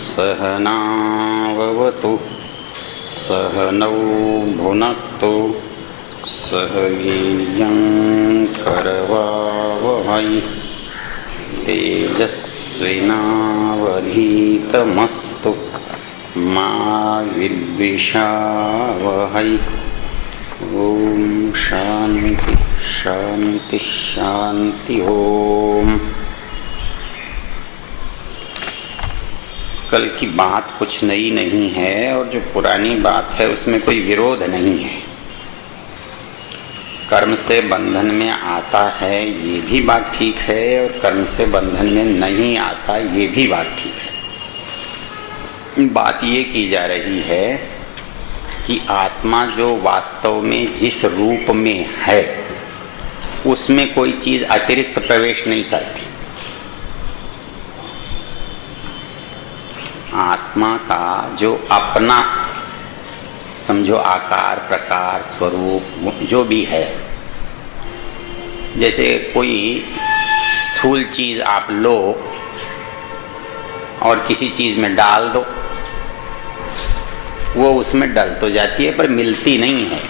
सहनाववतु सहनौ भुनक्तु सह वीर्यं करवावहै तेजस्विनावधीतमस्तु मा विद्विषावहै। ओम शांति शांति शांति। ओम। कल की बात कुछ नई नहीं है और जो पुरानी बात है उसमें कोई विरोध नहीं है। कर्म से बंधन में आता है ये भी बात ठीक है और कर्म से बंधन में नहीं आता ये भी बात ठीक है। बात ये की जा रही है कि आत्मा जो वास्तव में जिस रूप में है उसमें कोई चीज अतिरिक्त प्रवेश नहीं करती। आत्मा का जो अपना समझो आकार प्रकार स्वरूप जो भी है, जैसे कोई स्थूल चीज आप लो और किसी चीज में डाल दो, वो उसमें डल तो जाती है पर मिलती नहीं है।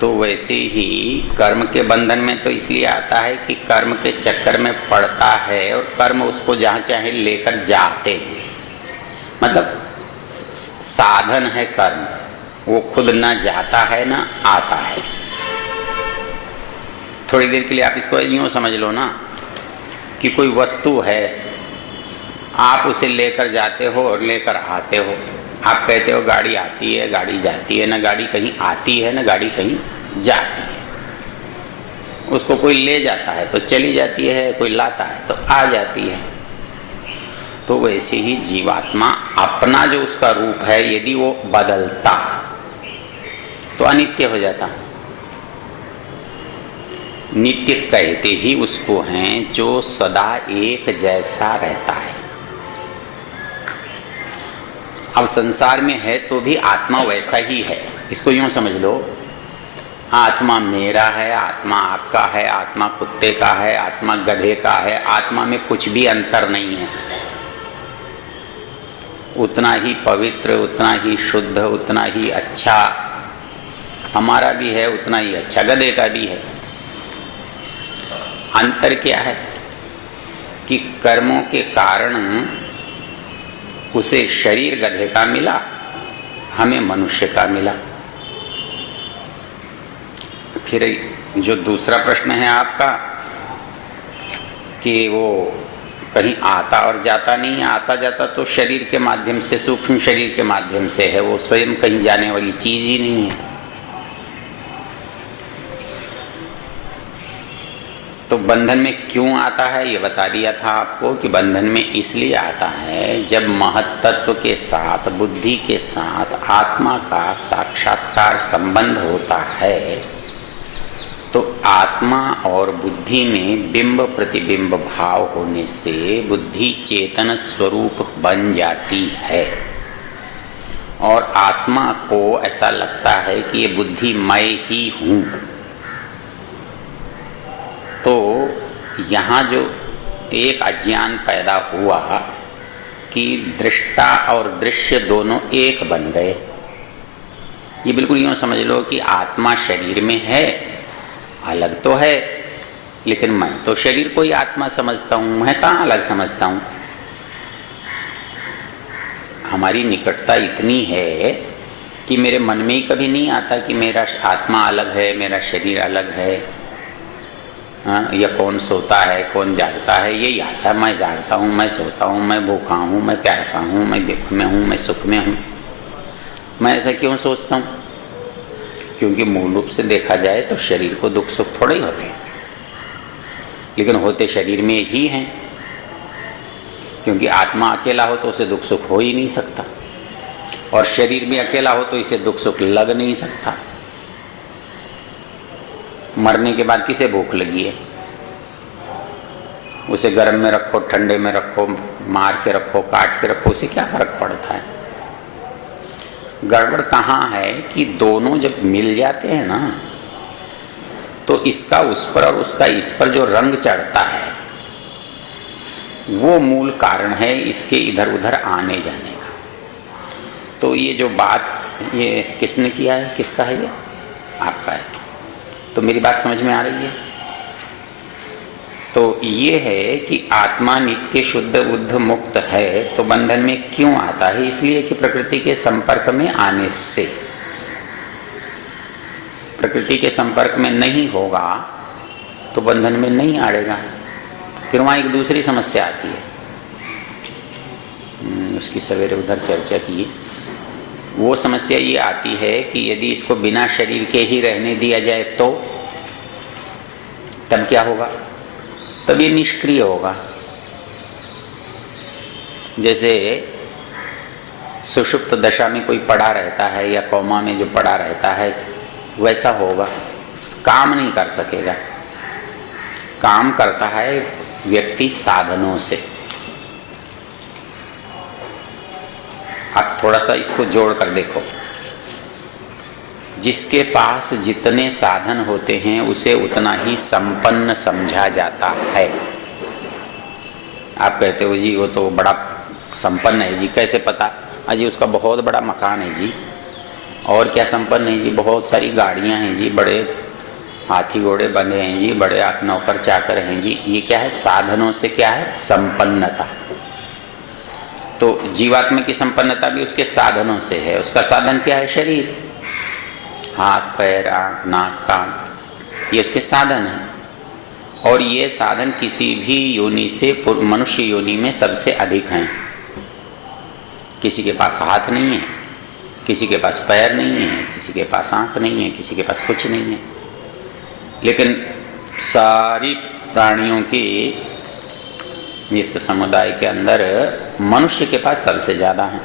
तो वैसे ही कर्म के बंधन में तो इसलिए आता है कि कर्म के चक्कर में पड़ता है और कर्म उसको जहाँ चाहे लेकर जाते हैं। मतलब साधन है कर्म, वो खुद ना जाता है ना आता है। थोड़ी देर के लिए आप इसको यूँ समझ लो ना कि कोई वस्तु है, आप उसे लेकर जाते हो और लेकर आते हो। आप कहते हो गाड़ी आती है गाड़ी जाती है, ना गाड़ी कहीं आती है ना गाड़ी कहीं जाती है। उसको कोई ले जाता है तो चली जाती है, कोई लाता है तो आ जाती है। तो वैसे ही जीवात्मा अपना जो उसका रूप है यदि वो बदलता तो अनित्य हो जाता। नित्य कहते ही उसको हैं जो सदा एक जैसा रहता है। अब संसार में है तो भी आत्मा वैसा ही है। इसको यूं समझ लो, आत्मा मेरा है, आत्मा आपका है, आत्मा कुत्ते का है, आत्मा गधे का है। आत्मा में कुछ भी अंतर नहीं है। उतना ही पवित्र, उतना ही शुद्ध, उतना ही अच्छा हमारा भी है, उतना ही अच्छा गधे का भी है। अंतर क्या है कि कर्मों के कारण उसे शरीर गधे का मिला, हमें मनुष्य का मिला। फिर जो दूसरा प्रश्न है आपका कि वो कहीं आता और जाता नहीं है। आता जाता तो शरीर के माध्यम से, सूक्ष्म शरीर के माध्यम से है, वो स्वयं कहीं जाने वाली चीज ही नहीं है। तो बंधन में क्यों आता है ये बता दिया था आपको कि बंधन में इसलिए आता है जब महत्त्व के साथ, बुद्धि के साथ आत्मा का साक्षात्कार संबंध होता है तो आत्मा और बुद्धि में बिंब प्रतिबिंब भाव होने से बुद्धि चेतन स्वरूप बन जाती है और आत्मा को ऐसा लगता है कि ये बुद्धि मैं ही हूँ। तो यहाँ जो एक अज्ञान पैदा हुआ कि दृष्टा और दृश्य दोनों एक बन गए। ये बिल्कुल यूँ समझ लो कि आत्मा शरीर में है, अलग तो है, लेकिन मैं तो शरीर को ही आत्मा समझता हूँ, मैं कहाँ अलग समझता हूँ। हमारी निकटता इतनी है कि मेरे मन में ही कभी नहीं आता कि मेरा आत्मा अलग है, मेरा शरीर अलग है। या कौन सोता है कौन जागता है, यही आता है। मैं जागता हूँ, मैं सोता हूँ, मैं भूखा हूँ, मैं प्यासा हूँ, मैं दुख में हूँ, मैं सुख में हूँ। मैं ऐसा क्यों सोचता हूँ? क्योंकि मूल रूप से देखा जाए तो शरीर को दुख सुख थोड़े ही होते हैं, लेकिन होते शरीर में ही हैं। क्योंकि आत्मा अकेला हो तो उसे दुख सुख हो ही नहीं सकता और शरीर भी अकेला हो तो इसे दुख सुख लग नहीं सकता। मरने के बाद किसे भूख लगी है? उसे गर्म में रखो, ठंडे में रखो, मार के रखो, काट के रखो, उसे क्या फर्क पड़ता है? गड़बड़ कहाँ है कि दोनों जब मिल जाते हैं ना तो इसका उस पर और उसका इस पर जो रंग चढ़ता है वो मूल कारण है इसके इधर उधर आने जाने का। तो ये जो बात ये किसने किया है, किसका है, ये आपका है। तो मेरी बात समझ में आ रही है? तो ये है कि आत्मा नित्य शुद्ध बुद्ध मुक्त है तो बंधन में क्यों आता है? इसलिए कि प्रकृति के संपर्क में आने से। प्रकृति के संपर्क में नहीं होगा तो बंधन में नहीं आएगा। फिर वहाँ एक दूसरी समस्या आती है, उसकी सवेरे उधर चर्चा की। वो समस्या ये आती है कि यदि इसको बिना शरीर के ही रहने दिया जाए तो तब क्या होगा? तब ये निष्क्रिय होगा। जैसे सुषुप्त दशा में कोई पड़ा रहता है या कोमा में जो पड़ा रहता है वैसा होगा, काम नहीं कर सकेगा। काम करता है व्यक्ति साधनों से। आप थोड़ा सा इसको जोड़ कर देखो, जिसके पास जितने साधन होते हैं उसे उतना ही संपन्न समझा जाता है। आप कहते हो जी वो तो बड़ा संपन्न है जी, कैसे पता? अजी उसका बहुत बड़ा मकान है जी। और क्या संपन्न है जी? बहुत सारी गाड़ियां हैं जी, बड़े हाथी घोड़े बंधे हैं जी, बड़े आप नौकर चाकर हैं जी। ये क्या है? साधनों से क्या है? संपन्नता। तो जीवात्मा की संपन्नता भी उसके साधनों से है। उसका साधन क्या है? शरीर, हाथ पैर आँख नाक कान, ये उसके साधन हैं। और ये साधन किसी भी योनि से मनुष्य योनि में सबसे अधिक हैं। किसी के पास हाथ नहीं है, किसी के पास पैर नहीं है, किसी के पास आँख नहीं है, किसी के पास कुछ नहीं है। लेकिन सारी प्राणियों की इस समुदाय के अंदर मनुष्य के पास सबसे ज़्यादा है।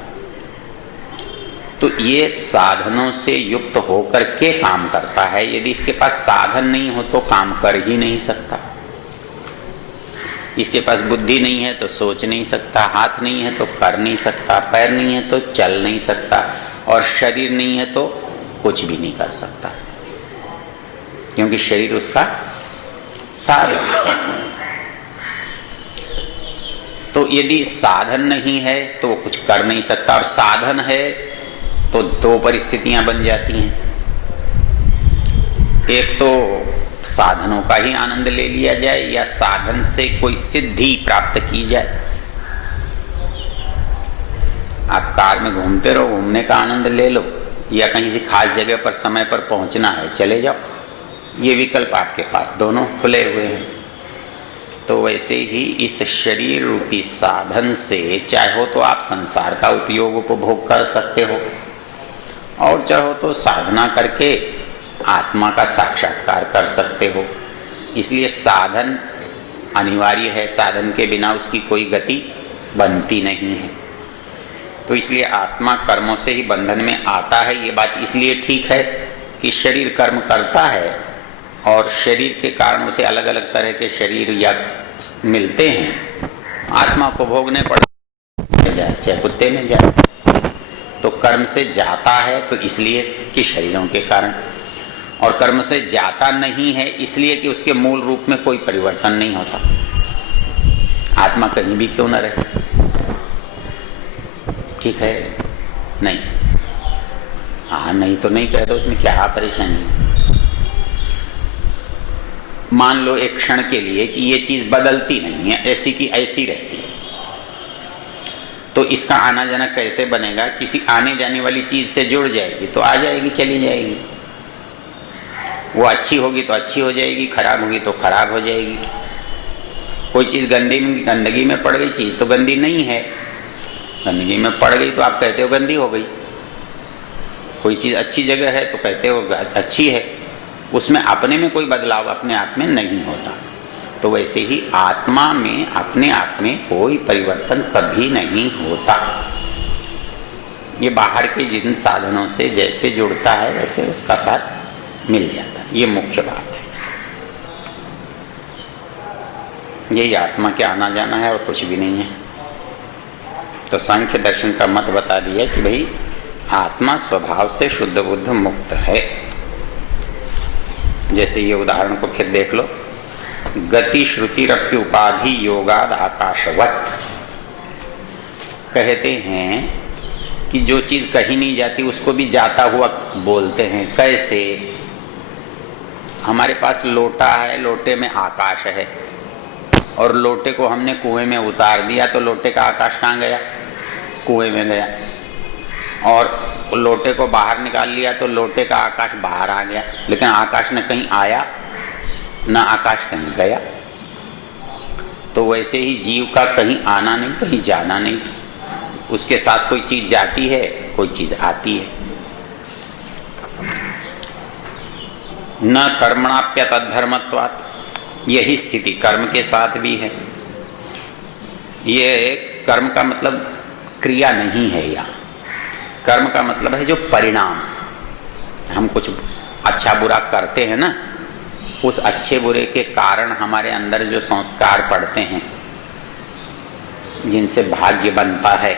तो ये साधनों से युक्त होकर के काम करता है। यदि इसके पास साधन नहीं हो तो काम कर ही नहीं सकता। इसके पास बुद्धि नहीं है तो सोच नहीं सकता, हाथ नहीं है तो कर नहीं सकता, पैर नहीं है तो चल नहीं सकता, और शरीर नहीं है तो कुछ भी नहीं कर सकता, क्योंकि शरीर उसका साधन है। तो यदि साधन नहीं है तो वो कुछ कर नहीं सकता, और साधन है तो दो परिस्थितियां बन जाती हैं। एक तो साधनों का ही आनंद ले लिया जाए या साधन से कोई सिद्धि प्राप्त की जाए। आप कार में घूमते रहो, घूमने का आनंद ले लो, या कहीं किसी खास जगह पर समय पर पहुंचना है चले जाओ, ये विकल्प आपके पास दोनों खुले हुए हैं। तो वैसे ही इस शरीर रूपी साधन से चाहो तो आप संसार का उपयोग उपभोग कर सकते हो, और चाहो तो साधना करके आत्मा का साक्षात्कार कर सकते हो। इसलिए साधन अनिवार्य है, साधन के बिना उसकी कोई गति बनती नहीं है। तो इसलिए आत्मा कर्मों से ही बंधन में आता है। ये बात इसलिए ठीक है कि शरीर कर्म करता है और शरीर के कारण उसे अलग अलग तरह के शरीर या मिलते हैं, आत्मा को भोगने पड़ते जाए, चाहे कुत्ते में जाए। तो कर्म से जाता है तो इसलिए कि शरीरों के कारण, और कर्म से जाता नहीं है इसलिए कि उसके मूल रूप में कोई परिवर्तन नहीं होता। आत्मा कहीं भी क्यों न रहे, ठीक है? नहीं, हाँ नहीं तो नहीं कह दो, उसमें क्या परेशानी है? मान लो एक क्षण के लिए कि ये चीज बदलती नहीं है, ऐसी की ऐसी रहती है, तो इसका आना जाना कैसे बनेगा? किसी आने जाने वाली चीज से जुड़ जाएगी तो आ जाएगी, चली जाएगी। वो अच्छी होगी तो अच्छी हो जाएगी, खराब होगी तो खराब हो जाएगी। कोई चीज गंदगी में पड़ गई, चीज तो गंदी नहीं है, गंदगी में पड़ गई तो आप कहते हो गंदी हो गई। कोई चीज अच्छी जगह है तो कहते हो अच्छी है। उसमें अपने में कोई बदलाव अपने आप में नहीं होता। तो वैसे ही आत्मा में अपने आप में कोई परिवर्तन कभी नहीं होता। ये बाहर के जिन साधनों से जैसे जुड़ता है वैसे उसका साथ मिल जाता है। ये मुख्य बात है। यही आत्मा के आना जाना है और कुछ भी नहीं है। तो सांख्य दर्शन का मत बता दिया कि भाई आत्मा स्वभाव से शुद्ध बुद्ध मुक्त है। जैसे ये उदाहरण को फिर देख लो, गति श्रुतिरप्युपाधि योगाद आकाशवत। कहते हैं कि जो चीज़ कहीं नहीं जाती उसको भी जाता हुआ बोलते हैं। कैसे? हमारे पास लोटा है, लोटे में आकाश है, और लोटे को हमने कुएं में उतार दिया तो लोटे का आकाश कहाँ गया? कुएं में गया। और लोटे को बाहर निकाल लिया तो लोटे का आकाश बाहर आ गया, लेकिन आकाश न कहीं आया न आकाश कहीं गया। तो वैसे ही जीव का कहीं आना नहीं, कहीं जाना नहीं। उसके साथ कोई चीज जाती है, कोई चीज आती है। न कर्मणाप्यतद्धर्मत्वात्, यही स्थिति कर्म के साथ भी है। ये कर्म का मतलब क्रिया नहीं है। यहाँ कर्म का मतलब है जो परिणाम। हम कुछ अच्छा बुरा करते हैं ना, उस अच्छे बुरे के कारण हमारे अंदर जो संस्कार पड़ते हैं, जिनसे भाग्य बनता है,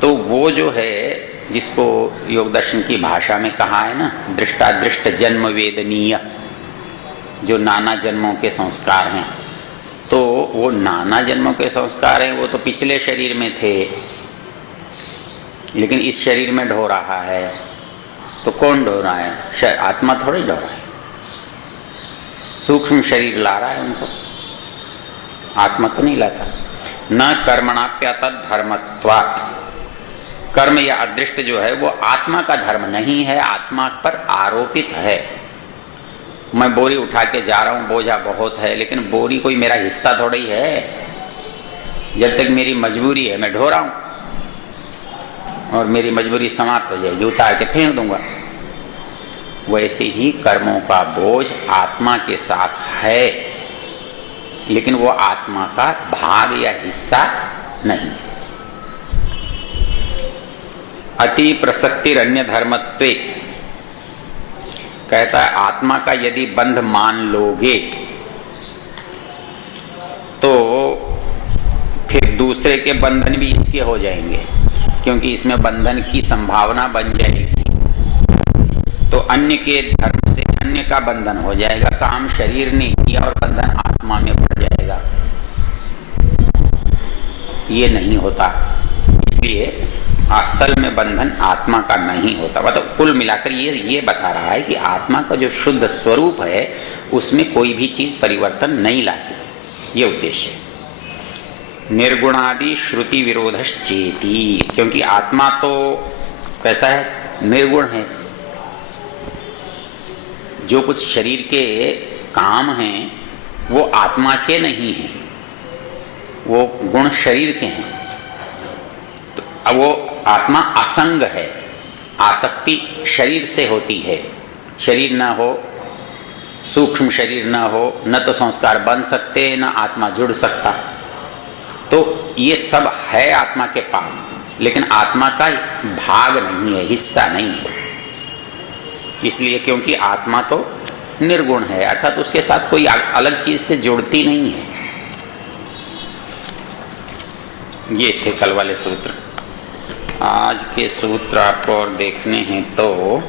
तो वो जो है, जिसको योग दर्शन की भाषा में कहा है ना, दृष्टादृष्ट जन्म वेदनीय, जो नाना जन्मों के संस्कार हैं। तो वो नाना जन्मों के संस्कार हैं, वो तो पिछले शरीर में थे, लेकिन इस शरीर में ढो रहा है। तो कौन ढो रहा है? आत्मा थोड़ी ढो रहा है, सूक्ष्म शरीर ला रहा है उनको, आत्मा तो नहीं लाता। न कर्मणाप्यतद्धर्मत्वात्, कर्म या अदृष्ट जो है वो आत्मा का धर्म नहीं है, आत्मा पर आरोपित है। मैं बोरी उठा के जा रहा हूँ, बोझा बहुत है, लेकिन बोरी कोई मेरा हिस्सा थोड़ी है। जब तक मेरी मजबूरी है मैं ढो रहा हूँ, और मेरी मजबूरी समाप्त हो जाएगी, उतार के फेंक दूंगा। वैसे ही कर्मों का बोझ आत्मा के साथ है, लेकिन वो आत्मा का भाग या हिस्सा नहीं। अति प्रसक्तिरन्य धर्मत्वे, कहता है आत्मा का यदि बंध मान लोगे तो फिर दूसरे के बंधन भी इसके हो जाएंगे, क्योंकि इसमें बंधन की संभावना बन जाएगी। तो अन्य के धर्म से अन्य का बंधन हो जाएगा। काम शरीर ने किया और बंधन आत्मा में पड़ जाएगा। ये नहीं होता। इसलिए अस्थल में बंधन आत्मा का नहीं होता। मतलब कुल मिलाकर ये बता रहा है कि आत्मा का जो शुद्ध स्वरूप है उसमें कोई भी चीज परिवर्तन नहीं लाती। ये उद्देश्य है। निर्गुणादि श्रुति विरोधश्चेति, क्योंकि आत्मा तो कैसा है? निर्गुण है। जो कुछ शरीर के काम हैं वो आत्मा के नहीं हैं, वो गुण शरीर के हैं। तो अब वो आत्मा असंग है। आसक्ति शरीर से होती है। शरीर न हो, सूक्ष्म शरीर न हो, न तो संस्कार बन सकते, न आत्मा जुड़ सकता। तो ये सब है आत्मा के पास, लेकिन आत्मा का भाग नहीं है, हिस्सा नहीं है। इसलिए क्योंकि आत्मा तो निर्गुण है, अर्थात उसके साथ कोई अलग चीज से जुड़ती नहीं है। ये थे कल वाले सूत्र। आज के सूत्र आपको और देखने हैं तो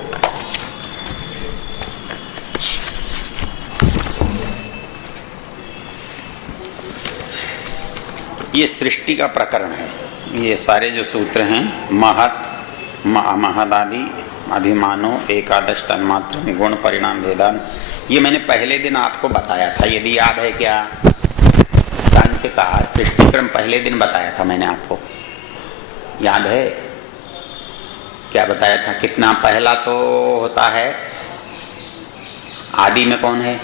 ये सृष्टि का प्रकरण है। ये सारे जो सूत्र हैं, महत, महदादि, अधिमानो, एकादश तन्मात्र, गुण, परिणाम, भेदान, ये मैंने पहले दिन आपको बताया था। यदि याद है क्या? सांख्य का सृष्टि क्रम पहले दिन बताया था मैंने आपको, याद है? क्या बताया था? कितना पहला तो होता है, आदि में कौन है?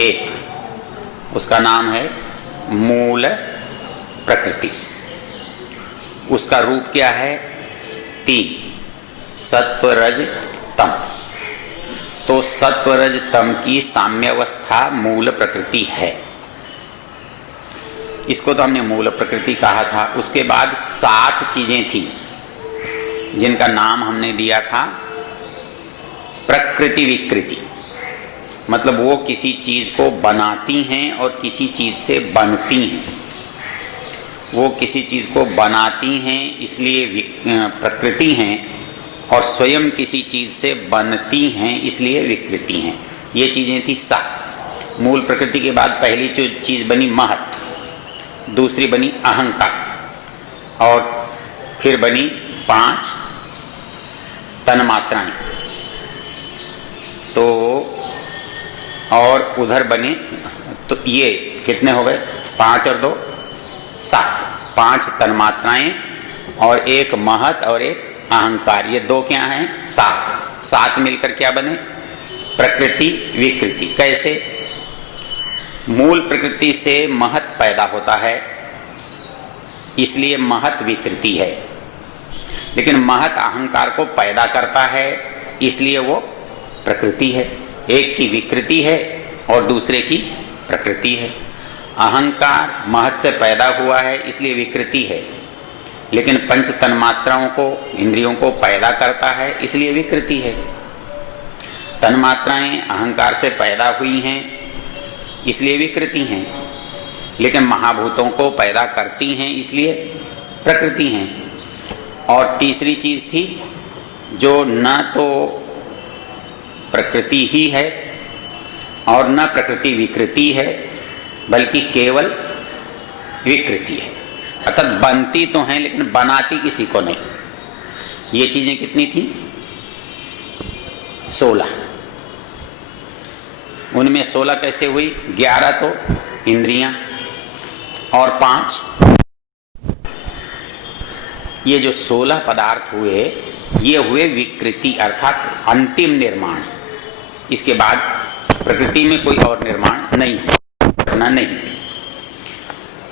एक। उसका नाम है मूल प्रकृति। उसका रूप क्या है? तीन, सत्व, रज, तम। तो सत्व, रज, तम की साम्यावस्था मूल प्रकृति है। इसको तो हमने मूल प्रकृति कहा था। उसके बाद 7 चीजें थी जिनका नाम हमने दिया था प्रकृति विकृति। मतलब वो किसी चीज को बनाती हैं और किसी चीज से बनती हैं। वो किसी चीज को बनाती हैं इसलिए प्रकृति हैं, और स्वयं किसी चीज से बनती हैं इसलिए विकृति हैं। ये चीजें थी 7। मूल प्रकृति के बाद पहली जो चीज बनी महत, दूसरी बनी अहंकार, और फिर बनी 5 तन्मात्राएं। तो और उधर बने, तो ये कितने हो गए? 5 और 2 7, 5 तन्मात्राएं और एक महत और एक अहंकार, ये 2 क्या हैं? 7 मिलकर क्या बने? प्रकृति विकृति। कैसे? मूल प्रकृति से महत पैदा होता है, इसलिए महत विकृति है, लेकिन महत अहंकार को पैदा करता है, इसलिए वो प्रकृति है। एक की विकृति है और दूसरे की प्रकृति है। अहंकार महत से पैदा हुआ है इसलिए विकृति है, लेकिन पंच तन्मात्राओं को, इंद्रियों को पैदा करता है इसलिए विकृति है। तन्मात्राएं अहंकार से पैदा हुई हैं इसलिए विकृति हैं, लेकिन महाभूतों को पैदा करती हैं इसलिए प्रकृति हैं। और तीसरी चीज थी जो न तो प्रकृति ही है और न प्रकृति विकृति है, बल्कि केवल विकृति है। अर्थात बनती तो हैं लेकिन बनाती किसी को नहीं। ये चीजें कितनी थी? 16। उनमें 16 कैसे हुई? 11 तो इंद्रियां और 5 ये जो 16 पदार्थ हुए, ये हुए विकृति अर्थात अंतिम निर्माण। इसके बाद प्रकृति में कोई और निर्माण नहीं, रचना नहीं।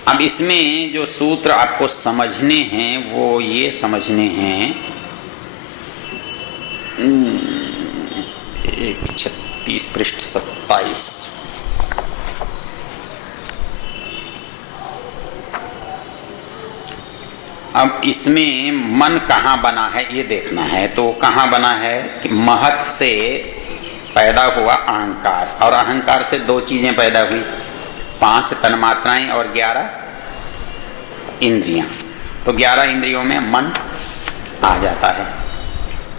अब इसमें जो सूत्र आपको समझने हैं वो ये समझने हैं, 36 पृष्ठ 27। अब इसमें मन कहाँ बना है ये देखना है। तो कहाँ बना है कि महत से पैदा हुआ अहंकार, और अहंकार से 2 चीजें पैदा हुई, 5 तन्मात्राएं और 11 इंद्रियां। तो 11 इंद्रियों में मन आ जाता है।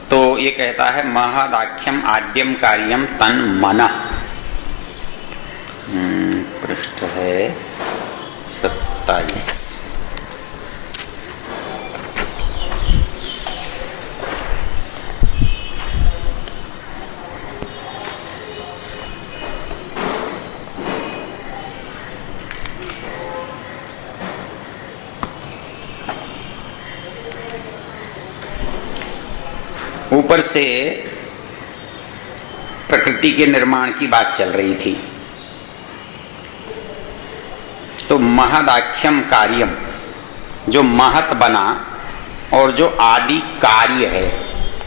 तो ये कहता है महदाख्यम आद्यम कार्यम तन मन। पृष्ठ है 27। ऊपर से प्रकृति के निर्माण की बात चल रही थी। तो महदाख्यम कार्यम, जो महत बना और जो आदि कार्य है,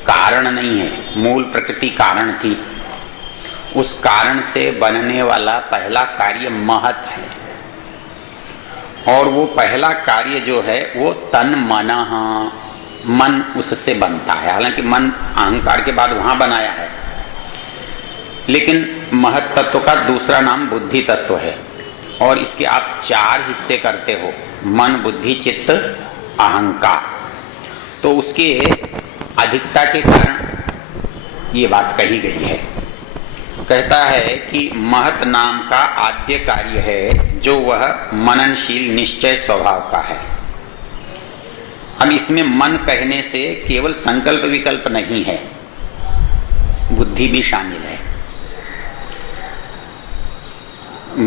कारण नहीं है, मूल प्रकृति कारण थी, उस कारण से बनने वाला पहला कार्य महत है। और वो पहला कार्य जो है वो तन मनः, मन उससे बनता है। हालांकि मन अहंकार के बाद वहां बनाया है, लेकिन महत तत्व का दूसरा नाम बुद्धि तत्व है। और इसके आप 4 हिस्से करते हो, मन बुद्धि चित्त अहंकार। तो उसके अधिकता के कारण ये बात कही गई है। कहता है कि महत नाम का आद्य कार्य है जो वह मननशील निश्चय स्वभाव का है। अब इसमें मन कहने से केवल संकल्प विकल्प नहीं है, बुद्धि भी शामिल है।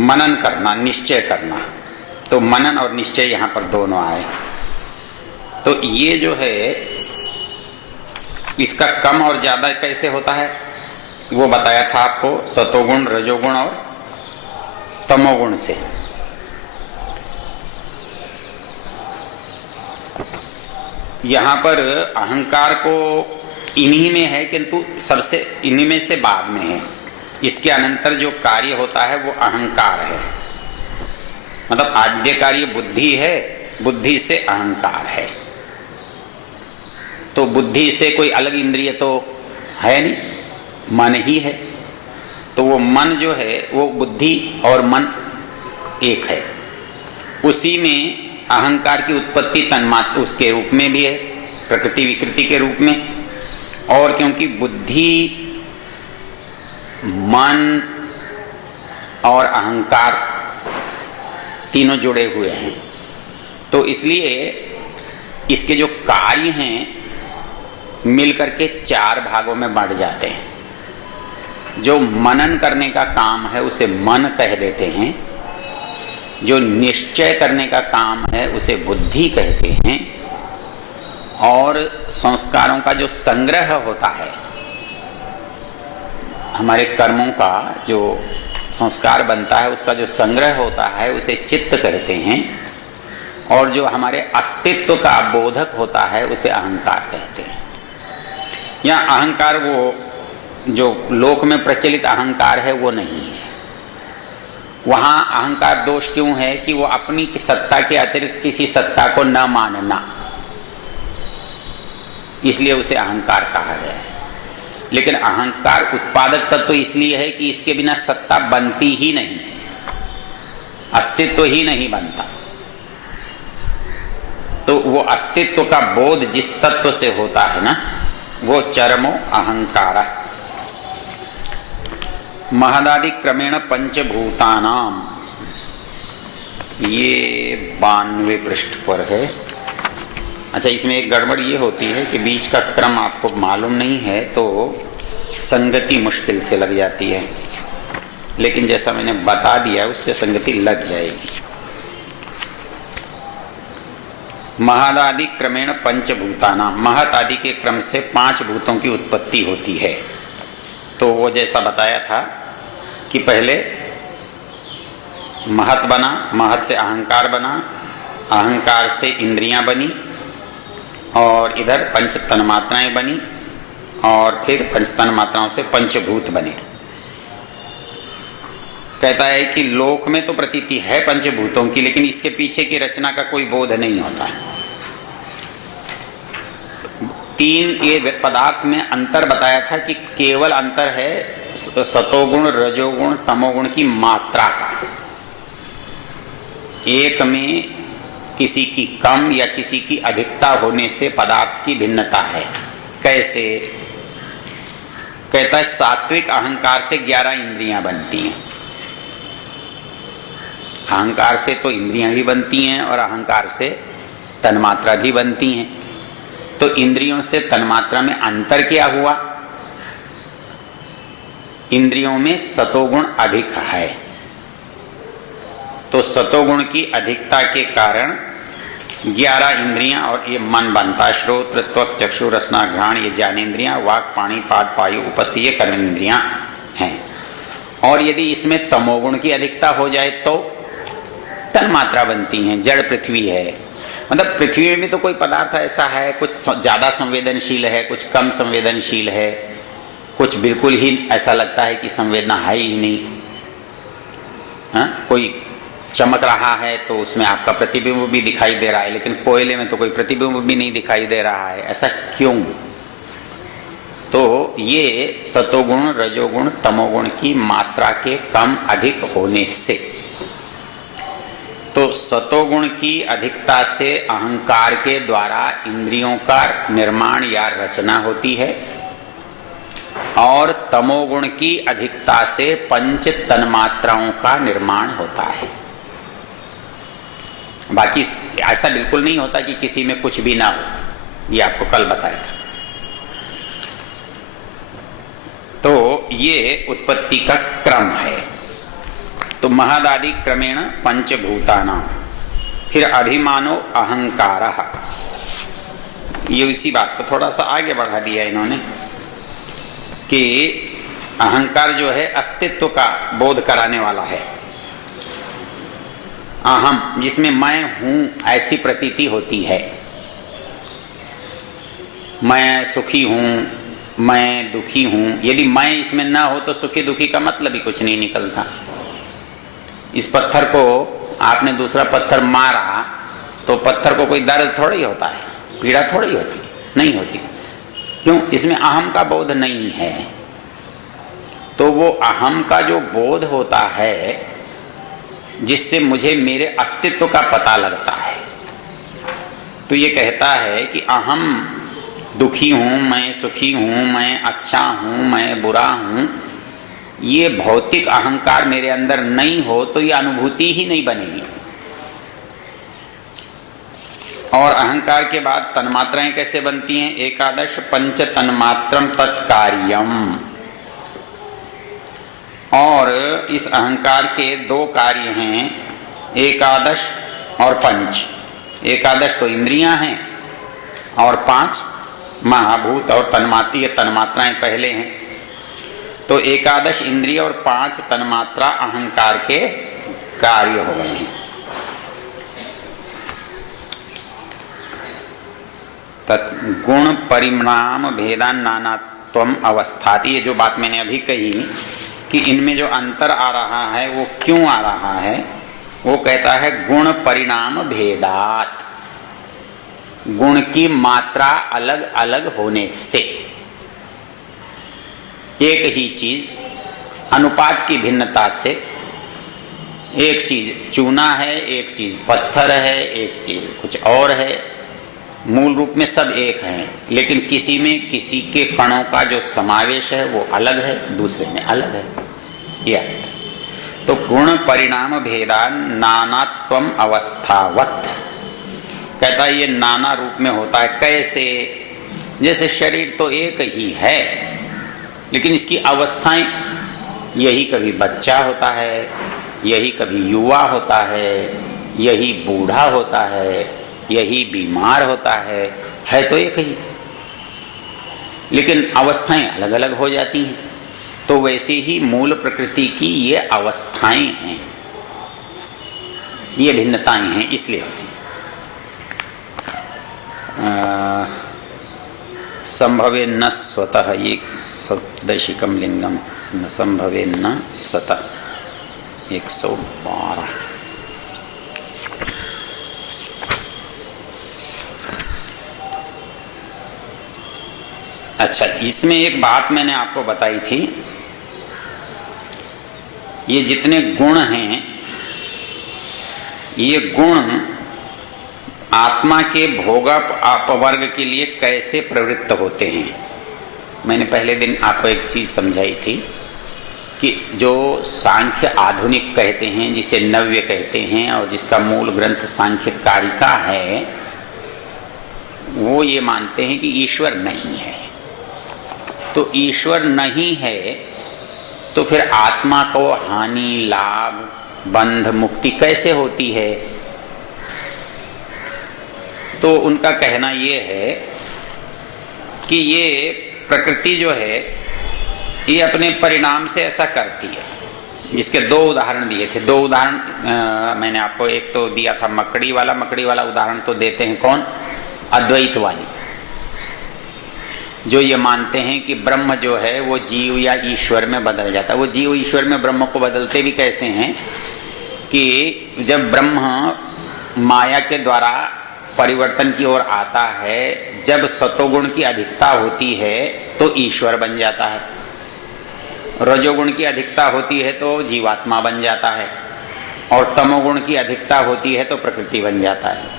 मनन करना, निश्चय करना, तो मनन और निश्चय यहां पर दोनों आए। तो ये जो है इसका कम और ज्यादा कैसे होता है वो बताया था आपको, सतोगुण, रजोगुण और तमोगुण से। यहां पर अहंकार को इन्हीं में है, किंतु सबसे इन्हीं में से बाद में है। इसके अनंतर जो कार्य होता है वो अहंकार है। मतलब आद्य कार्य बुद्धि है, बुद्धि से अहंकार है। तो बुद्धि से कोई अलग इंद्रिय तो है नहीं, मन ही है। तो वो मन जो है वो बुद्धि और मन एक है। उसी में अहंकार की उत्पत्ति तन्मात्र उसके रूप में भी है, प्रकृति विकृति के रूप में। और क्योंकि बुद्धि मन और अहंकार तीनों जुड़े हुए हैं। तो इसलिए इसके जो कार्य हैं मिलकर के 4 भागों में बढ़ जाते हैं। जो मनन करने का काम है उसे मन कह देते हैं, जो निश्चय करने का काम है उसे बुद्धि कहते हैं, और संस्कारों का जो संग्रह होता है, हमारे कर्मों का जो संस्कार बनता है उसका जो संग्रह होता है उसे चित्त कहते हैं, और जो हमारे अस्तित्व का बोधक होता है उसे अहंकार कहते हैं। या अहंकार वो जो लोक में प्रचलित अहंकार है वो नहीं है। वहाँ अहंकार दोष क्यों है कि वो अपनी सत्ता के अतिरिक्त किसी सत्ता को न मानना, इसलिए उसे अहंकार कहा गया है। लेकिन अहंकार उत्पादक तत्व तो इसलिए है कि इसके बिना सत्ता बनती ही नहीं है, अस्तित्व ही नहीं बनता। तो वो अस्तित्व का बोध जिस तत्व से होता है ना, वो चरमो अहंकार। महदादि क्रमेण पंचभूतानाम, ये 92 पृष्ठ पर है। अच्छा, इसमें एक गड़बड़ ये होती है कि बीच का क्रम आपको मालूम नहीं है तो संगति मुश्किल से लग जाती है, लेकिन जैसा मैंने बता दिया उससे संगति लग जाएगी। महदादि क्रमेण पंचभूताना, महत आदि के क्रम से 5 भूतों की उत्पत्ति होती है। तो वो जैसा बताया था कि पहले महत बना, महत से अहंकार बना, अहंकार से इंद्रियां बनी, और इधर पंच तन्मात्राएं बनी, और फिर पंच तन्मात्राओं से पंचभूत बने। कहता है कि लोक में तो प्रतीति है पंचभूतों की, लेकिन इसके पीछे की रचना का कोई बोध नहीं होता। 3 ये पदार्थ में अंतर बताया था कि केवल अंतर है सतोगुण, रजोगुण, तमोगुण की मात्रा का। एक में किसी की कम या किसी की अधिकता होने से पदार्थ की भिन्नता है। कैसे? कहता है सात्विक अहंकार से 11 इंद्रियां बनती हैं। अहंकार से तो इंद्रियां भी बनती हैं और अहंकार से तन्मात्रा भी बनती हैं। तो इंद्रियों से तन्मात्रा में अंतर क्या हुआ? इंद्रियों में सतोगुण अधिक है, तो सतोगुण की अधिकता के कारण 11 इंद्रियां और ये मन बनता। श्रोत्र, त्वक, चक्षु, रसना, घ्राण, ये ज्ञानेंद्रियां, वाक, पाणी, पाद, पायु, उपस्थिति, ये कर्मेंद्रियां हैं। और यदि इसमें तमोगुण की अधिकता हो जाए तो तन्मात्रा बनती हैं। जड़ पृथ्वी है, मतलब पृथ्वी में भी तो कोई पदार्थ ऐसा है, कुछ ज्यादा संवेदनशील है, कुछ कम संवेदनशील है, कुछ बिल्कुल ही ऐसा लगता है कि संवेदना है ही नहीं। कोई चमक रहा है तो उसमें आपका प्रतिबिंब भी दिखाई दे रहा है, लेकिन कोयले में तो कोई प्रतिबिंब भी नहीं दिखाई दे रहा है। ऐसा क्यों? तो ये सतोगुण, रजोगुण, तमोगुण की मात्रा के कम अधिक होने से। तो सतोगुण की अधिकता से अहंकार के द्वारा इंद्रियों का निर्माण या रचना होती है, और तमोगुण की अधिकता से पंच तन्मात्राओं का निर्माण होता है। बाकी ऐसा बिल्कुल नहीं होता कि किसी में कुछ भी ना हो, ये आपको कल बताया था। तो ये उत्पत्ति का क्रम है। तो महदादि क्रमेण पंचभूतानां, फिर अभिमानो अहंकारः। ये इसी बात को थोड़ा सा आगे बढ़ा दिया इन्होंने कि अहंकार जो है अस्तित्व का बोध कराने वाला है। अहम, जिसमें मैं हूं ऐसी प्रतीति होती है। मैं सुखी हूं, मैं दुखी हूं। यदि मैं इसमें ना हो तो सुखी दुखी का मतलब ही कुछ नहीं निकलता। इस पत्थर को आपने दूसरा पत्थर मारा तो पत्थर को कोई दर्द थोड़ा ही होता है, पीड़ा थोड़ी होती नहीं होती। क्यों? इसमें अहम का बोध नहीं है। तो वो अहम का जो बोध होता है, जिससे मुझे मेरे अस्तित्व का पता लगता है, तो ये कहता है कि अहम दुखी हूं, मैं सुखी हूं, मैं अच्छा हूं, मैं बुरा हूं, ये भौतिक अहंकार मेरे अंदर नहीं हो तो ये अनुभूति ही नहीं बनेगी। और अहंकार के बाद तन्मात्राएं कैसे बनती हैं? एकादश पंच तन्मात्रम तत्कार्यम। और इस अहंकार के दो कार्य हैं, एकादश और पंच। एकादश तो इंद्रियां हैं और 5 महाभूत और तन्मात्र, ये तन्मात्राएं पहले हैं। तो एकादश इंद्रिय और 5 तन्मात्रा अहंकार के कार्य हो गए हैं। गुण परिणाम भेदान नानात्वम अवस्थाति, ये जो बात मैंने अभी कही कि इनमें जो अंतर आ रहा है वो क्यों आ रहा है, वो कहता है गुण परिणाम भेदात, गुण की मात्रा अलग अलग होने से। एक ही चीज अनुपात की भिन्नता से, एक चीज चूना है, एक चीज पत्थर है, एक चीज कुछ और है, मूल रूप में सब एक हैं, लेकिन किसी में किसी के कणों का जो समावेश है वो अलग है, दूसरे में अलग है। या तो गुण परिणाम भेदान नानात्वम अवस्थावत, कहता है ये नाना रूप में होता है। कैसे? जैसे शरीर तो एक ही है लेकिन इसकी अवस्थाएं, यही कभी बच्चा होता है, यही कभी युवा होता है, यही बूढ़ा होता है, यही बीमार होता है तो एक ही, लेकिन अवस्थाएं अलग अलग हो जाती हैं। तो वैसे ही मूल प्रकृति की ये अवस्थाएं हैं, ये भिन्नताएं हैं, इसलिए होती संभवे न स्वतः, ये सदैशिकम लिंगम, संभवे न सतः 112। अच्छा, इसमें एक बात मैंने आपको बताई थी, ये जितने गुण हैं, ये गुण आत्मा के भोग अपवर्ग के लिए कैसे प्रवृत्त होते हैं। मैंने पहले दिन आपको एक चीज समझाई थी कि जो सांख्य आधुनिक कहते हैं, जिसे नव्य कहते हैं और जिसका मूल ग्रंथ सांख्य कारिका है, वो ये मानते हैं कि ईश्वर नहीं है। तो ईश्वर नहीं है तो फिर आत्मा को हानि, लाभ, बंध, मुक्ति कैसे होती है? तो उनका कहना ये है कि ये प्रकृति जो है ये अपने परिणाम से ऐसा करती है, जिसके 2 उदाहरण दिए थे। 2 उदाहरण मैंने आपको, एक तो दिया था मकड़ी वाला उदाहरण तो देते हैं कौन? अद्वैतवादी, जो ये मानते हैं कि ब्रह्म जो है वो जीव या ईश्वर में बदल जाता है। वो जीव ईश्वर में ब्रह्म को बदलते भी कैसे हैं कि जब ब्रह्म माया के द्वारा परिवर्तन की ओर आता है, जब सतोगुण की अधिकता होती है तो ईश्वर बन जाता है, रजोगुण की अधिकता होती है तो जीवात्मा बन जाता है, और तमोगुण की अधिकता होती है तो प्रकृति बन जाता है।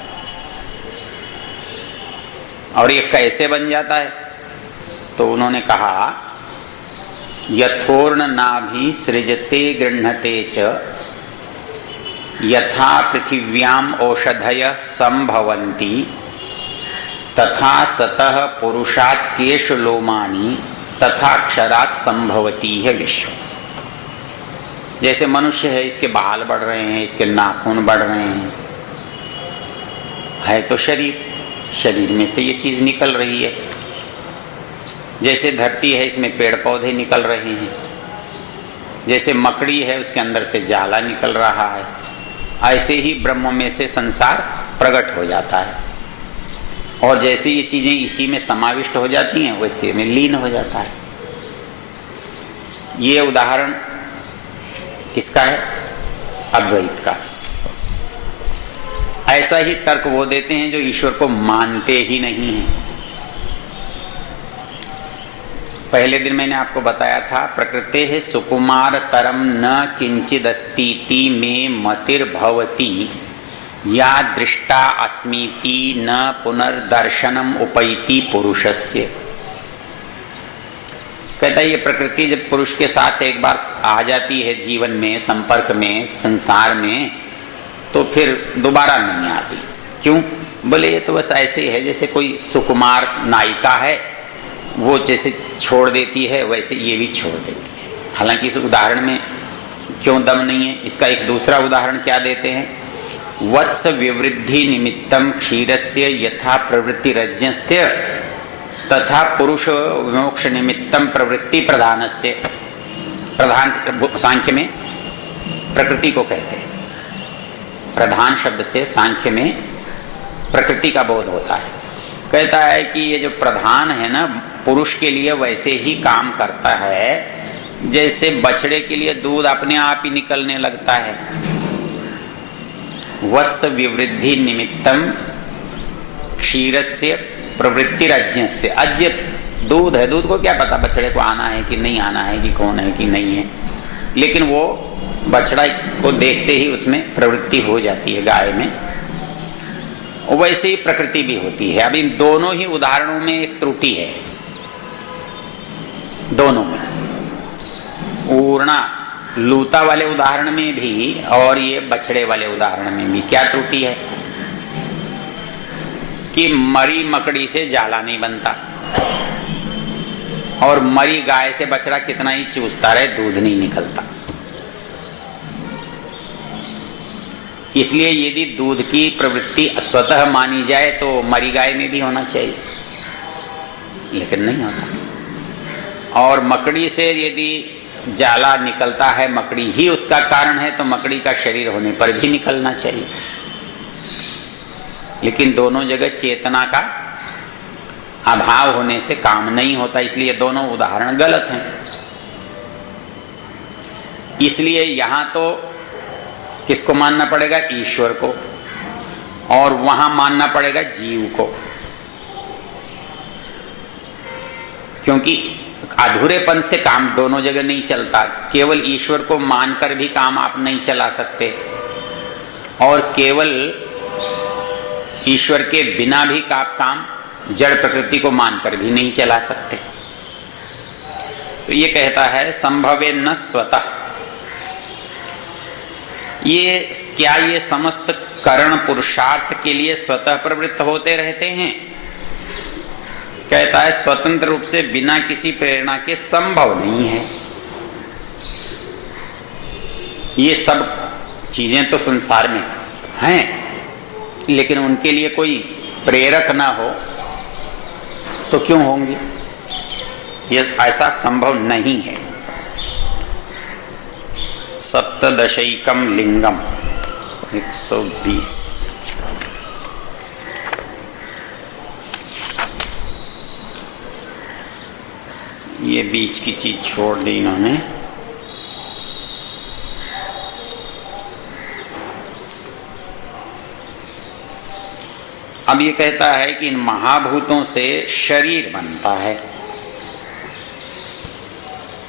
और ये कैसे बन जाता है? तो उन्होंने कहा यथोर्ण नाभि सृजते गृह्णते च यथा पृथिव्याम औषधय संभवन्ति तथा सतः पुरुषात् केश लोमानि तथा क्षरात् संभवती है विश्व। जैसे मनुष्य है, इसके बाल बढ़ रहे हैं, इसके नाखून बढ़ रहे हैं, है तो शरीर में से ये चीज निकल रही है। जैसे धरती है, इसमें पेड़ पौधे निकल रहे हैं, जैसे मकड़ी है उसके अंदर से जाला निकल रहा है, ऐसे ही ब्रह्म में से संसार प्रकट हो जाता है। और जैसे ये चीजें इसी में समाविष्ट हो जाती हैं वैसे में लीन हो जाता है। ये उदाहरण किसका है? अद्वैत का। ऐसा ही तर्क वो देते हैं जो ईश्वर को मानते ही नहीं हैं। पहले दिन मैंने आपको बताया था, प्रकृते है सुकुमार तरम न किंचिदस्तीति में मतिर्भवती या दृष्टा अस्मीति न पुनर्दर्शनम उपैति पुरुषस्य। कहता है ये प्रकृति जब पुरुष के साथ एक बार आ जाती है जीवन में, संपर्क में, संसार में, तो फिर दोबारा नहीं आती। क्यों? बोले ये तो बस ऐसे ही है जैसे कोई सुकुमार नायिका है, वो जैसे छोड़ देती है वैसे ये भी छोड़ देती है। हालांकि इस उदाहरण में क्यों दम नहीं है, इसका एक दूसरा उदाहरण क्या देते हैं, वत्स विवृद्धि निमित्तम क्षीरस्य यथा प्रवृत्ति रज्ञस्य तथा पुरुष विमोक्ष निमित्तम प्रवृत्ति प्रधानस्य। प्रधान सांख्य में प्रकृति को कहते हैं, प्रधान शब्द से सांख्य में प्रकृति का बोध होता है। कहता है कि ये जो प्रधान है ना, पुरुष के लिए वैसे ही काम करता है जैसे बछड़े के लिए दूध अपने आप ही निकलने लगता है। वत्स विवृद्धि निमित्तम क्षीरस्य प्रवृत्ति रज्ञस्य। अज्ञ दूध है, दूध को क्या पता बछड़े को आना है कि नहीं आना है, कि कौन है कि नहीं है, लेकिन वो बछड़ा को देखते ही उसमें प्रवृत्ति हो जाती है गाय में। वैसे ही प्रकृति भी होती है। अब इन दोनों ही उदाहरणों में एक त्रुटि है, दोनों में, ऊर्णा लूता वाले उदाहरण में भी और ये बछड़े वाले उदाहरण में भी। क्या त्रुटि है कि मरी मकड़ी से जाला नहीं बनता, और मरी गाय से बछड़ा कितना ही चूसता रहे दूध नहीं निकलता। इसलिए यदि दूध की प्रवृत्ति स्वतः मानी जाए तो मरी गाय में भी होना चाहिए, लेकिन नहीं होता। और मकड़ी से यदि जाला निकलता है, मकड़ी ही उसका कारण है, तो मकड़ी का शरीर होने पर भी निकलना चाहिए। लेकिन दोनों जगह चेतना का अभाव होने से काम नहीं होता, इसलिए दोनों उदाहरण गलत हैं। इसलिए यहां तो किसको मानना पड़ेगा? ईश्वर को, और वहां मानना पड़ेगा जीव को, क्योंकि अधूरेपन से काम दोनों जगह नहीं चलता। केवल ईश्वर को मानकर भी काम आप नहीं चला सकते, और केवल ईश्वर के बिना भी आप काम जड़ प्रकृति को मानकर भी नहीं चला सकते। तो ये कहता है संभवे न स्वतः। ये क्या ये समस्त करण पुरुषार्थ के लिए स्वतः प्रवृत्त होते रहते हैं? कहता है स्वतंत्र रूप से बिना किसी प्रेरणा के संभव नहीं है। ये सब चीजें तो संसार में हैं, लेकिन उनके लिए कोई प्रेरक ना हो तो क्यों होंगी? ये ऐसा संभव नहीं है। सप्तदशैकम लिंगम 120। ये बीच की चीज छोड़ दी इन्होंने। अब ये कहता है कि इन महाभूतों से शरीर बनता है।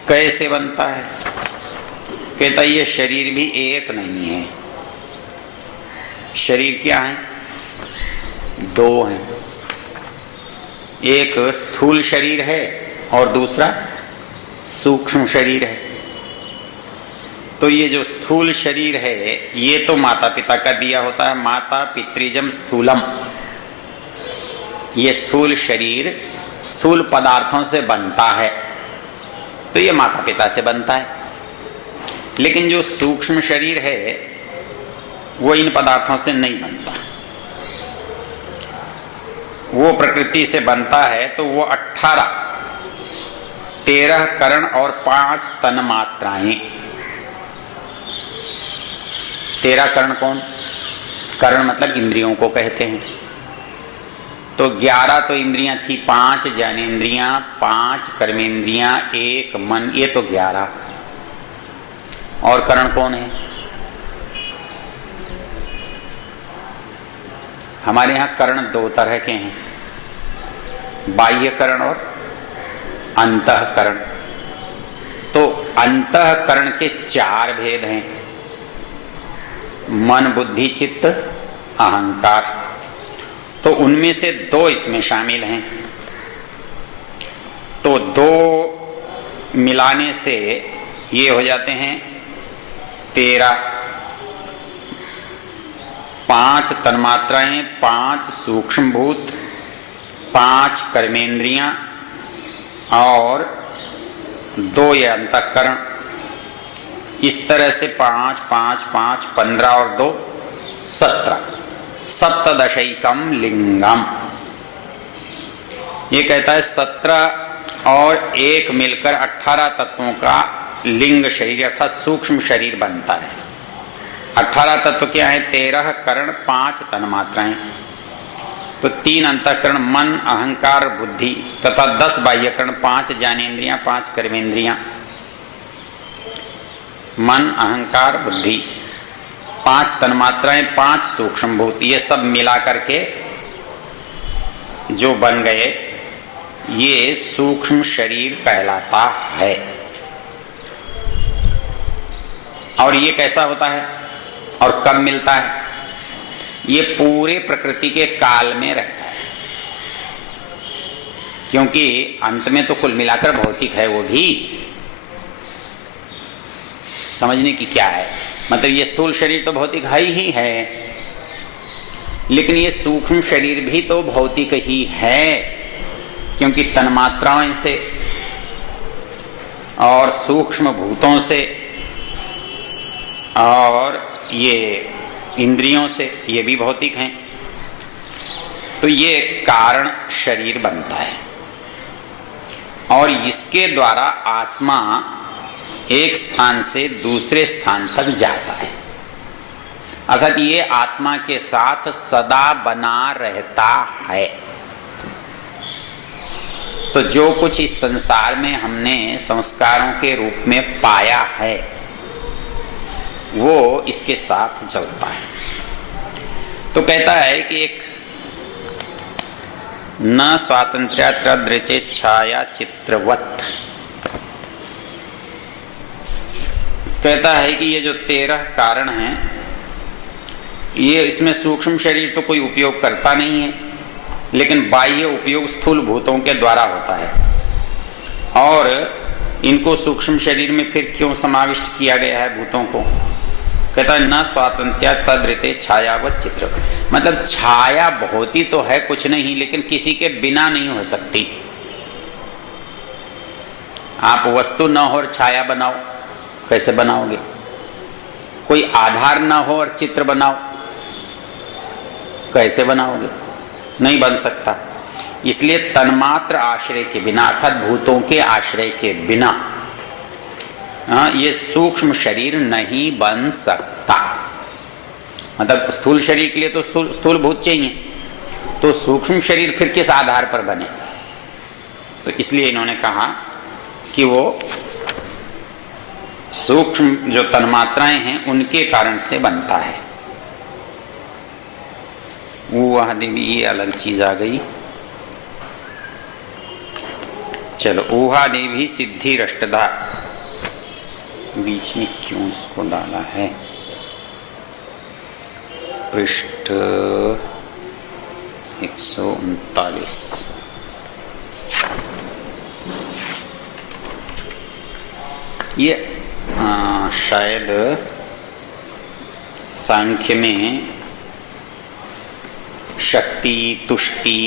कैसे बनता है? कहता ये शरीर भी एक नहीं है। शरीर क्या है? दो हैं। एक स्थूल शरीर है और दूसरा सूक्ष्म शरीर है। तो ये जो स्थूल शरीर है ये तो माता पिता का दिया होता है, माता पितृजम स्थूलम। ये स्थूल शरीर स्थूल पदार्थों से बनता है, तो ये माता पिता से बनता है। लेकिन जो सूक्ष्म शरीर है वो इन पदार्थों से नहीं बनता, वो प्रकृति से बनता है। तो वो 13 करण और 5 तन मात्राएं। 13 करण कौन? करण मतलब इंद्रियों को कहते हैं। तो 11 तो इंद्रियां थी, 5 ज्ञानेन्द्रियां, 5 कर्मेंद्रियां, 1 मन, ये तो 11। और करण कौन है? हमारे यहां करण 2 तरह के हैं, बाह्य करण और अंतःकरण। तो अंतःकरण के 4 भेद हैं, मन, बुद्धि, चित्त, अहंकार। तो उनमें से 2 इसमें शामिल हैं। तो 2 मिलाने से ये हो जाते हैं 13। 5 तन्मात्राएं, 5 सूक्ष्म भूत, 5 कर्मेंद्रियां और 2 ये अंतःकरण। इस तरह से 5 5 5 15 और 2 17। सप्तदशैकम लिंगम। ये कहता है 17 और 1 मिलकर 18 तत्वों का लिंग शरीर अर्थात सूक्ष्म शरीर बनता है। 18 तत्व क्या है? 13 करण, 5 तन्मात्राएं, तो 3 अंतःकरण मन अहंकार बुद्धि तथा 10 बाह्यकरण, 5 ज्ञानेन्द्रियां, 5 कर्मेंद्रियां। मन अहंकार बुद्धि, 5 तन्मात्राएं, 5 सूक्ष्म भूत, ये सब मिला करके जो बन गए ये सूक्ष्म शरीर कहलाता है। और ये कैसा होता है और कब मिलता है? ये पूरे प्रकृति के काल में रहता है, क्योंकि अंत में तो कुल मिलाकर भौतिक है। वो भी समझने की क्या है, मतलब ये स्थूल शरीर तो भौतिक है ही है, लेकिन ये सूक्ष्म शरीर भी तो भौतिक ही है, क्योंकि तन्मात्राओं से और सूक्ष्म भूतों से और ये इंद्रियों से ये भी भौतिक हैं। तो ये कारण शरीर बनता है और इसके द्वारा आत्मा एक स्थान से दूसरे स्थान तक जाता है, अर्थात ये आत्मा के साथ सदा बना रहता है। तो जो कुछ इस संसार में हमने संस्कारों के रूप में पाया है वो इसके साथ चलता है। तो कहता है कि एक न स्वातंत्र्य तदृचे छाया चित्रवत, कहता है कि ये जो 13 कारण हैं ये इसमें सूक्ष्म शरीर तो कोई उपयोग करता नहीं है, लेकिन बाह्य उपयोग स्थूल भूतों के द्वारा होता है। और इनको सूक्ष्म शरीर में फिर क्यों समाविष्ट किया गया है भूतों को? कहता है न स्वातंत्र्य तदृते छायावत चित्र, मतलब छाया होती तो है कुछ नहीं, लेकिन किसी के बिना नहीं हो सकती। आप वस्तु न हो और छाया बनाओ, कैसे बनाओगे? कोई आधार न हो और चित्र बनाओ, कैसे बनाओगे? नहीं बन सकता। इसलिए तन्मात्र आश्रय के बिना अर्थात भूतों के आश्रय के बिना ये सूक्ष्म शरीर नहीं बन सकता। मतलब स्थूल शरीर के लिए तो स्थूल भूत चाहिए, तो सूक्ष्म शरीर फिर किस आधार पर बने? तो इसलिए इन्होंने कहा कि वो सूक्ष्म जो तन्मात्राएं हैं उनके कारण से बनता है। वह देवी ये अलग चीज आ गई। चलो, ऊहा देवी सिद्धि रष्टधा, बीच में क्यों इसको डाला है? पृष्ठ 139। ये शायद सांख्य में शक्ति तुष्टि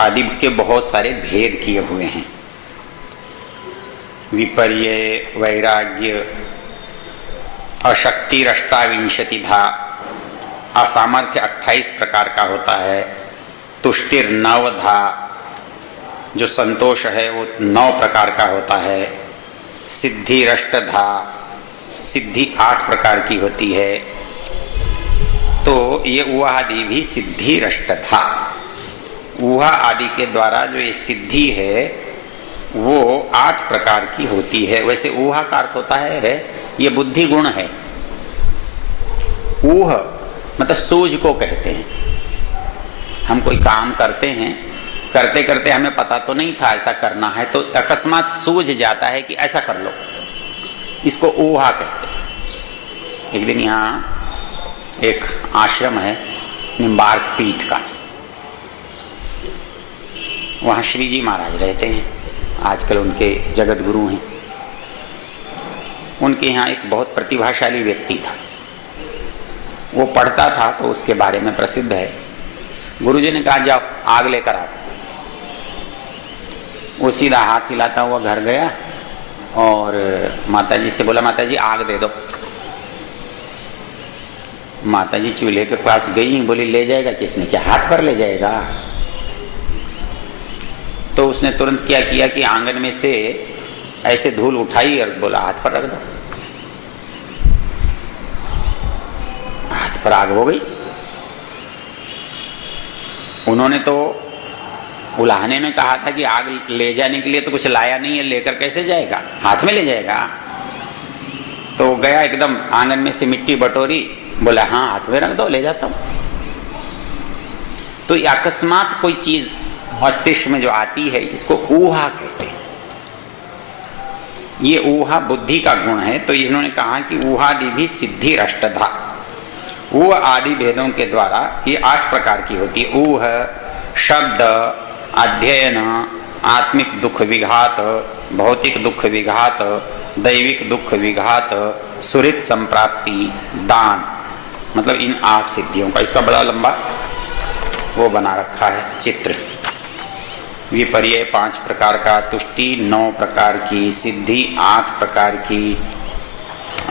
आदि के बहुत सारे भेद किए हुए हैं। विपर्य, वैराग्य, अशक्ति अष्टाविंशतिधा, असामर्थ्य 28 प्रकार का होता है, तुष्टिर 9 धा, जो संतोष है वो 9 प्रकार का होता है, सिद्धि अष्टधा, सिद्धि 8 प्रकार की होती है। तो ये ऊहा आदि भी सिद्धि अष्टधा, ऊहा आदि के द्वारा जो ये सिद्धि है वो 8 प्रकार की होती है। वैसे ऊहा का अर्थ होता है ये बुद्धि गुण है। ऊह मतलब सूझ को कहते हैं। हम कोई काम करते हैं, करते करते हमें पता तो नहीं था ऐसा करना है, तो अकस्मात सूझ जाता है कि ऐसा कर लो, इसको ऊहा कहते हैं। एक दिन यहाँ एक आश्रम है निम्बार्क पीठ का, वहाँ श्री जी महाराज रहते हैं, आजकल उनके जगत गुरु हैं। उनके यहाँ एक बहुत प्रतिभाशाली व्यक्ति था। वो पढ़ता था तो उसके बारे में प्रसिद्ध है। गुरुजी ने कहा जाओ आग लेकर आओ। वो सीधा हाथ हिलाता हुआ घर गया और माताजी से बोला माताजी आग दे दो। माताजी चूल्हे के पास गई, बोली ले जाएगा किसने, क्या हाथ पर ले जाएगा। तो उसने तुरंत क्या किया कि आंगन में से ऐसे धूल उठाई और बोला हाथ पर रख दो। हाथ पर आग हो गई। उन्होंने तो उलाहने में कहा था कि आग ले जाने के लिए तो कुछ लाया नहीं है, लेकर कैसे जाएगा, हाथ में ले जाएगा। तो गया एकदम आंगन में से मिट्टी बटोरी, बोला हाँ हाथ में रख दो, ले जाता हूं। तो अकस्मात कोई चीज मस्तिष्क में जो आती है इसको ऊहा कहते हैं। ये ऊहा बुद्धि का गुण है। तो इन्होंने कहा कि ऊहादि भी सिद्धि अष्टधा, ऊह आदि भेदों के द्वारा ये 8 प्रकार की होती है। ऊह शब्द, अध्ययन, आत्मिक दुख विघात, भौतिक दुख विघात, दैविक दुख विघात, सुहृत संप्राप्ति, दान, मतलब इन 8 सिद्धियों का इसका बड़ा लंबा वो बना रखा है चित्र। विपर्य 5 प्रकार का, तुष्टि 9 प्रकार की, सिद्धि 8 प्रकार की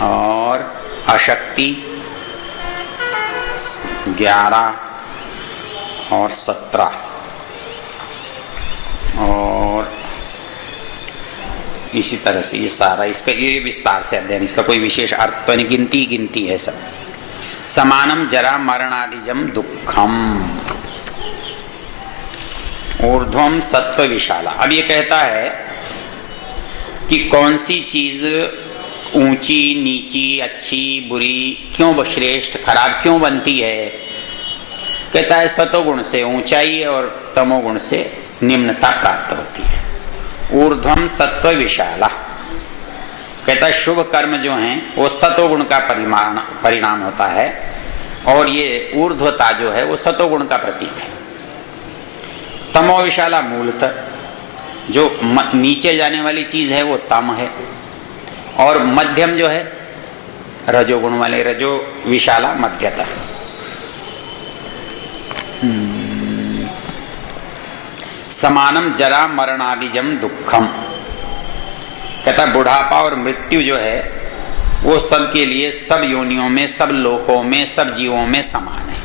और अशक्ति 11 और 17 और इसी तरह से ये सारा इसका ये विस्तार से अध्ययन, इसका कोई विशेष अर्थ तो नहीं, गिनती है सब। समानम जरा मरणादिजम दुखम ऊर्ध्वम सत्व विशाला। अब ये कहता है कि कौन सी चीज ऊंची नीची, अच्छी बुरी, क्यों श्रेष्ठ खराब क्यों बनती है। कहता है सतोगुण से ऊंचाई और तमोगुण से निम्नता प्राप्त होती है। ऊर्ध्वम सत्व विशाला कहता है शुभ कर्म जो हैं वो सतोगुण का परिणाम होता है और ये ऊर्ध्वता जो है वो सतोगुण का प्रतीक है। तमो विशाला मूलतः जो नीचे जाने वाली चीज है वो तम है और मध्यम जो है रजोगुण वाले, रजो विशाला मध्यता। समानम जरा मरणादिजम दुखम कहता बुढ़ापा और मृत्यु जो है वो सब के लिए, सब योनियों में, सब लोकों में, सब जीवों में समान है।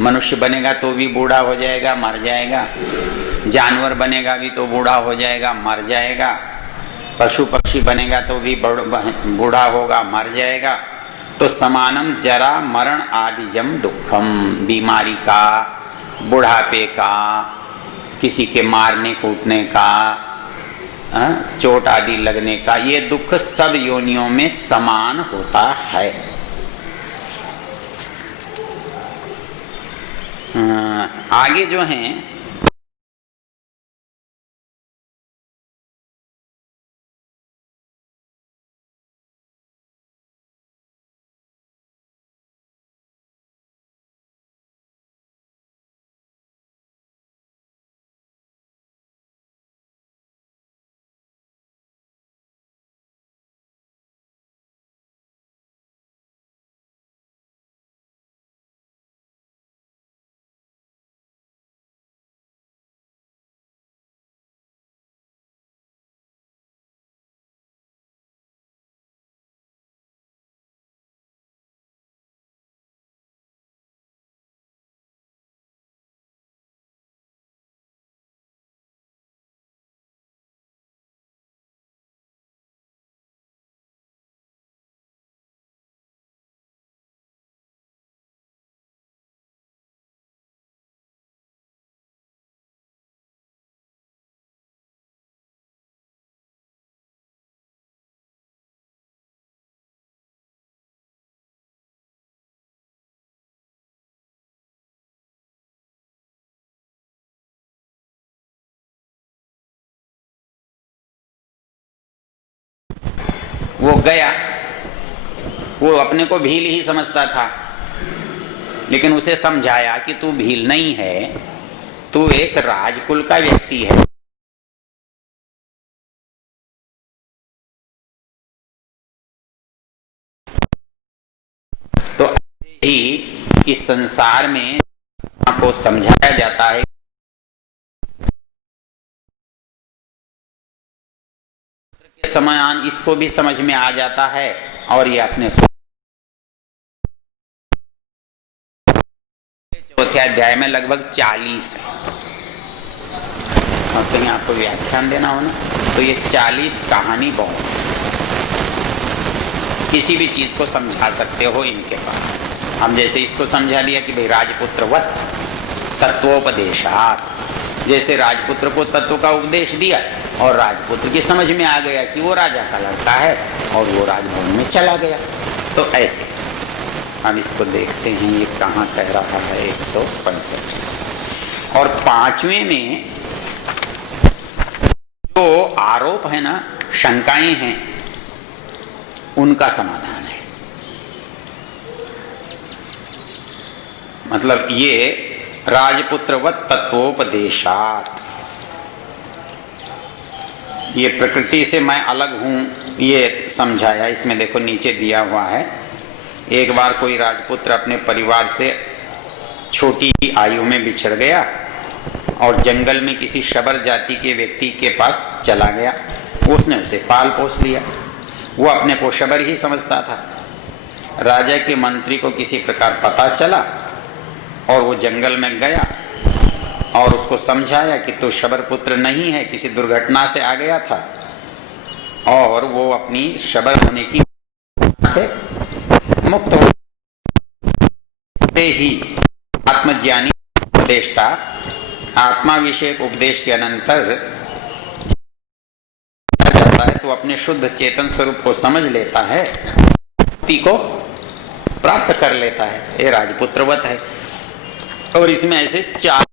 मनुष्य बनेगा तो भी बूढ़ा हो जाएगा, मर जाएगा। जानवर बनेगा भी तो बूढ़ा हो जाएगा, मर जाएगा। पशु पक्षी बनेगा तो भी बूढ़ा होगा, मर जाएगा। तो समानम जरा मरण आदिजम दुखम, बीमारी का, बुढ़ापे का, किसी के मारने कूटने का, चोट आदि लगने का, ये दुख सब योनियों में समान होता है। आगे जो हैं वो गया, वो अपने को भील ही समझता था, लेकिन उसे समझाया कि तू भील नहीं है, तू एक राजकुल का व्यक्ति है। इस संसार में आपको समझाया जाता है, समयान इसको भी समझ में आ जाता है और ये अपने चौथे अध्याय में लगभग 40 है। और कहीं आपको व्याख्यान देना हो ना तो ये 40 कहानी बहुत, किसी भी चीज को समझा सकते हो इनके पास। हम जैसे इसको समझा लिया कि भाई राजपुत्रवत तत्वोपदेशात, जैसे राजपुत्र को तत्व का उपदेश दिया और राजपुत्र की समझ में आ गया कि वो राजा का लड़का है और वो राजभवन में चला गया। तो ऐसे हम इसको देखते हैं ये कहाँ कह रहा है 165। और 5वें में जो आरोप है ना, शंकाएं हैं, उनका समाधान है। मतलब ये राजपुत्रवत तत्वोपदेशात, ये प्रकृति से मैं अलग हूं ये समझाया। इसमें देखो नीचे दिया हुआ है, एक बार कोई राजपुत्र अपने परिवार से छोटी आयु में बिछड़ गया और जंगल में किसी शबर जाति के व्यक्ति के पास चला गया। उसने उसे पाल पोस लिया, वो अपने को शबर ही समझता था। राजा के मंत्री को किसी प्रकार पता चला और वो जंगल में गया और उसको समझाया कि तू शबर पुत्र नहीं है, किसी दुर्घटना से आ गया था और वो अपनी शबर होने की से मुक्त होते ही आत्मज्ञानी उपदेष्टा आत्मा विषयक उपदेश के अनंतर जाता है तो अपने शुद्ध चेतन स्वरूप को समझ लेता है, मुक्ति को प्राप्त कर लेता है। ये राजपुत्रवत है। और इसमें ऐसे 4